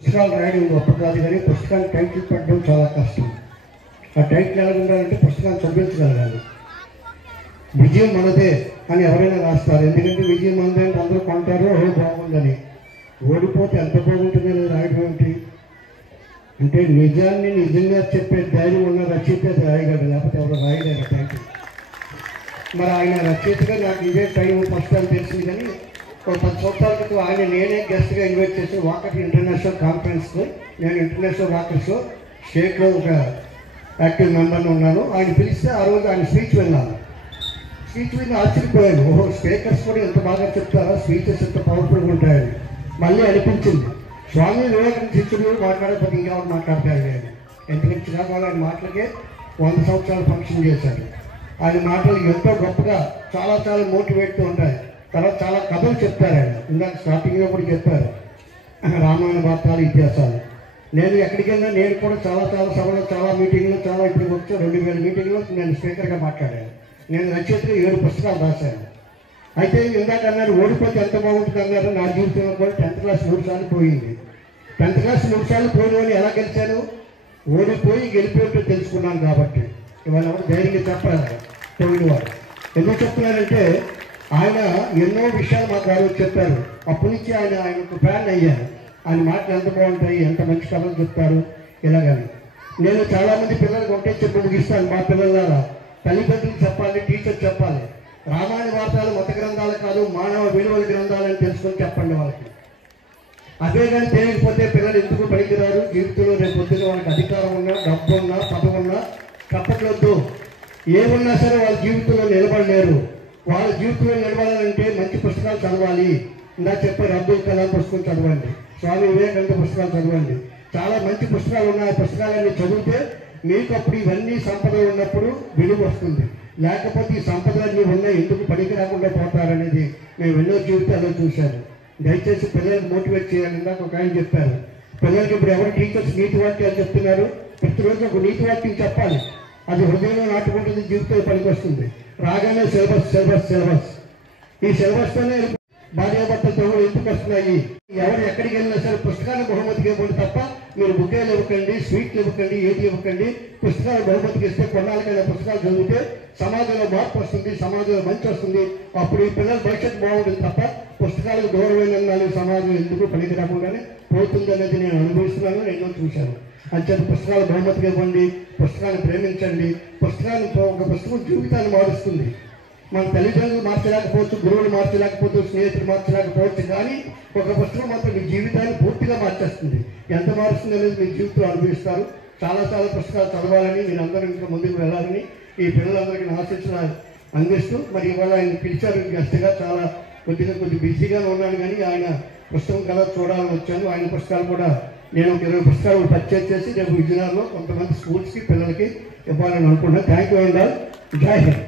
పుస్తకాలు రాయడం గొప్ప కాదు, కానీ పుస్తకాన్ని టైటిల్ పెట్టడం చాలా కష్టం. ఆ టైటిల్ ఎలా ఉండాలంటే పుస్తకాన్ని చదివించగలగాలి. విజయం మనదే అని ఎవరైనా రాస్తారు, ఎందుకంటే విజయం మనదే అంటే అందరూ కొంటారు, బాగుందని. ఓడిపోతే ఎంత బాగుంటుందని రాయడం ఏంటి అంటే నిజాన్ని నిజంగా చెప్పే ధైర్యం ఉన్న రచయిత అది రాయగలడు, లేకపోతే ఎవరు రాయలేరు టైటిల్. మరి ఆయన రచయితగా నాకు ఇదే టైం ఫస్ట్ అని తెలిసింది. కానీ ఒక 10 సంవత్సరాల క్రితం ఆయన నేనే గెస్ట్గా ఇన్వైట్ చేసి వాకర్ ఇంటర్నేషనల్ కాన్ఫరెన్స్లో, నేను ఇంటర్నేషనల్ వాకర్స్లో స్టేట్లో ఒక యాక్టివ్ మెంబర్ని ఉన్నాను. ఆయన పిలిస్తే ఆ రోజు ఆయన స్పీచ్ విన్నాను. స్పీచ్ విని ఆశ్చర్యపోయాను, ఓహో స్పీకర్స్ కూడా ఎంత బాగా చెప్తారా, స్పీచెస్ ఎంత పవర్ఫుల్గా ఉంటాయని. మళ్ళీ అనిపించింది స్వామి వివేకానంద శిష్యుడు మాట్లాడకపోతే ఇంకెవరు మాట్లాడతారు నేను. ఎందుకంటే శ్రీకాకుళం ఆయన మాటలకే 100 సంవత్సరాలు ఫంక్షన్ చేశాడు. ఆయన మాటలు ఎంతో గొప్పగా చాలా చాలా మోటివేట్గా ఉంటాయి. తర్వాత చాలా కథలు చెప్తారు ఆయన. ఇందాక స్టార్టింగ్లో కూడా చెప్పారు రామాయణ వార్తలు, ఇతిహాసాలు. నేను ఎక్కడికి వెళ్ళినా నేను కూడా చాలా చాలా సభలో, చాలా మీటింగ్లో, చాలా ఇప్పుడు వచ్చి 2000 మీటింగ్లో నేను స్పీకర్గా మాట్లాడాను. నేను రచయితగా 7 పుస్తకాలు రాశాను. అయితే ఇందాక అన్నారు ఓడిపోతే ఎంత బాగుంటుంది అన్నారు. నా జీవితంలో కూడా 10th క్లాస్ 3 సార్లు పోయింది. 10th క్లాస్ 3 సార్లు పోయిన ఎలా గెలిచాను, ఓడిపోయి గెలిపోయింటో తెలుసుకున్నాను. కాబట్టి ఇవాళ ఎవరు ధైర్యంగా చెప్పాలి పోయినవారు. ఎందుకు చెప్తున్నారంటే ఆయన ఎన్నో విషయాలు మాకు ఆ రోజు చెప్పారు. అప్పటి నుంచి ఆయనకు ఫ్యాన్ అయ్యాను. ఆయన మాటలు ఎంత బాగుంటాయి, ఎంత మంచి కథలు చెప్తారు ఇలాగని. నేను చాలామంది పిల్లలకు ఒకటే చెప్పి ముగిస్తాను. మా పిల్లల తల్లిదండ్రులు చెప్పాలి, టీచర్ చెప్పాలి, రామాయణ వార్తలు మత గ్రంథాలు కాదు, మానవ విలువల గ్రంథాలని తెలుసుకొని చెప్పండి వాళ్ళకి. అదే కానీ తెలియకపోతే పిల్లలు ఎందుకు పనికిరారు. జీవితంలో రేపు పొద్దున్న వాళ్ళకి అధికారం ఉన్నా, డబ్బు ఉన్నా, పదవి ఉన్నా చెప్పట్లొద్దు. ఏమున్నా సరే వాళ్ళ జీవితంలో నిలబడలేరు. వాళ్ళ జీవితంలో నిలబడాలంటే మంచి పుస్తకాలు చదవాలి. ఇందా చెప్పారు అబ్దుల్ కలాం పుస్తకం చదవండి, స్వామి వివేకానంద పుస్తకాలు చదవండి. చాలా మంచి పుస్తకాలు ఉన్నాయి. పుస్తకాలన్నీ చదివితే మీకు అప్పుడు ఇవన్నీ సంపదలు ఉన్నప్పుడు విలువ వస్తుంది. లేకపోతే ఈ సంపదలన్నీ ఉన్నాయి ఎందుకు పనికి రాకుండా పోతారనేది మేము ఎన్నో జీవితాల్లో చూశాను. దయచేసి పిల్లలకు మోటివేట్ చేయాలి. ఇందాక ఒక ఆయన చెప్పారు, పిల్లలకి ఇప్పుడు ఎవరు టీచర్స్ నీతి వాక్యాలు చెప్తున్నారు. ప్రతిరోజు ఒక నీతి వాక్యం చెప్పాలి. అది హృదయంలో నాటుకుంటుంది, జీవితంలో పనికి వస్తుంది. రాగానే సిలబస్ సిలబస్ సిలబస్, ఈ సిలబస్తోనే భార్యాభర్తలతో ఎందుకు వస్తున్నాయి. ఎవరు ఎక్కడికి వెళ్ళినా సరే పుస్తకాన్ని బహుమతికి ఇవ్వండి తప్ప మీరు బుక్కేలు ఇవ్వకండి, స్వీట్లు ఇవ్వకండి, ఏది ఇవ్వకండి. పుస్తకాలు బహుమతికి ఇస్తే కొన్నాళ్ళకైనా పుస్తకాలు చదివితే సమాజంలో మార్పు వస్తుంది, సమాజంలో మంచి వస్తుంది. అప్పుడు ఈ పిల్లల భవిష్యత్తు బాగుంటుంది తప్ప పుస్తకాలకు దూరమైన సమాజం ఎందుకు పనికి రాకుండానే పోతుంది అనేది నేను అనుభవిస్తున్నాను, ఎన్నో చూశాను. అంచేత పుస్తకాలు బహుమతికి ఇవ్వండి, పుస్తకాన్ని ప్రేమించండి. ఒక పుస్తకం జీవితాన్ని మారుస్తుంది. మన తల్లిదండ్రులు మార్చలేకపోవచ్చు, గురువులు మార్చలేకపోవచ్చు, స్నేహితులు మార్చలేకపోవచ్చు, కానీ ఒక పుస్తకం మాత్రం మీ జీవితాన్ని పూర్తిగా మార్చేస్తుంది. ఎంత మారుస్తుంది అనేది మీ జీవితంలో అనుభవిస్తారు. చాలా చాలా పుస్తకాలు చదవాలని, మీరు అందరూ ఇంకా ముందుకు వెళ్ళాలని ఈ పిల్లలందరికీ నా ఆశీస్సులు అందిస్తూ, మరి ఇవాళ ఆయన పిలిచారు గెస్ట్గా. చాలా కొద్దిగా బిజీగానే ఉన్నాను, కానీ ఆయన పుస్తకం కదా చూడాలని వచ్చాను. ఆయన పుస్తకాలు కూడా నేను ఒక 20 పుస్తకాలు పర్చేజ్ చేసి రేపు విజయనగరంలో కొంతమంది స్కూల్స్కి పిల్లలకి ఇవ్వాలని అనుకుంటున్నాను. Thank you and all. జై హింద్.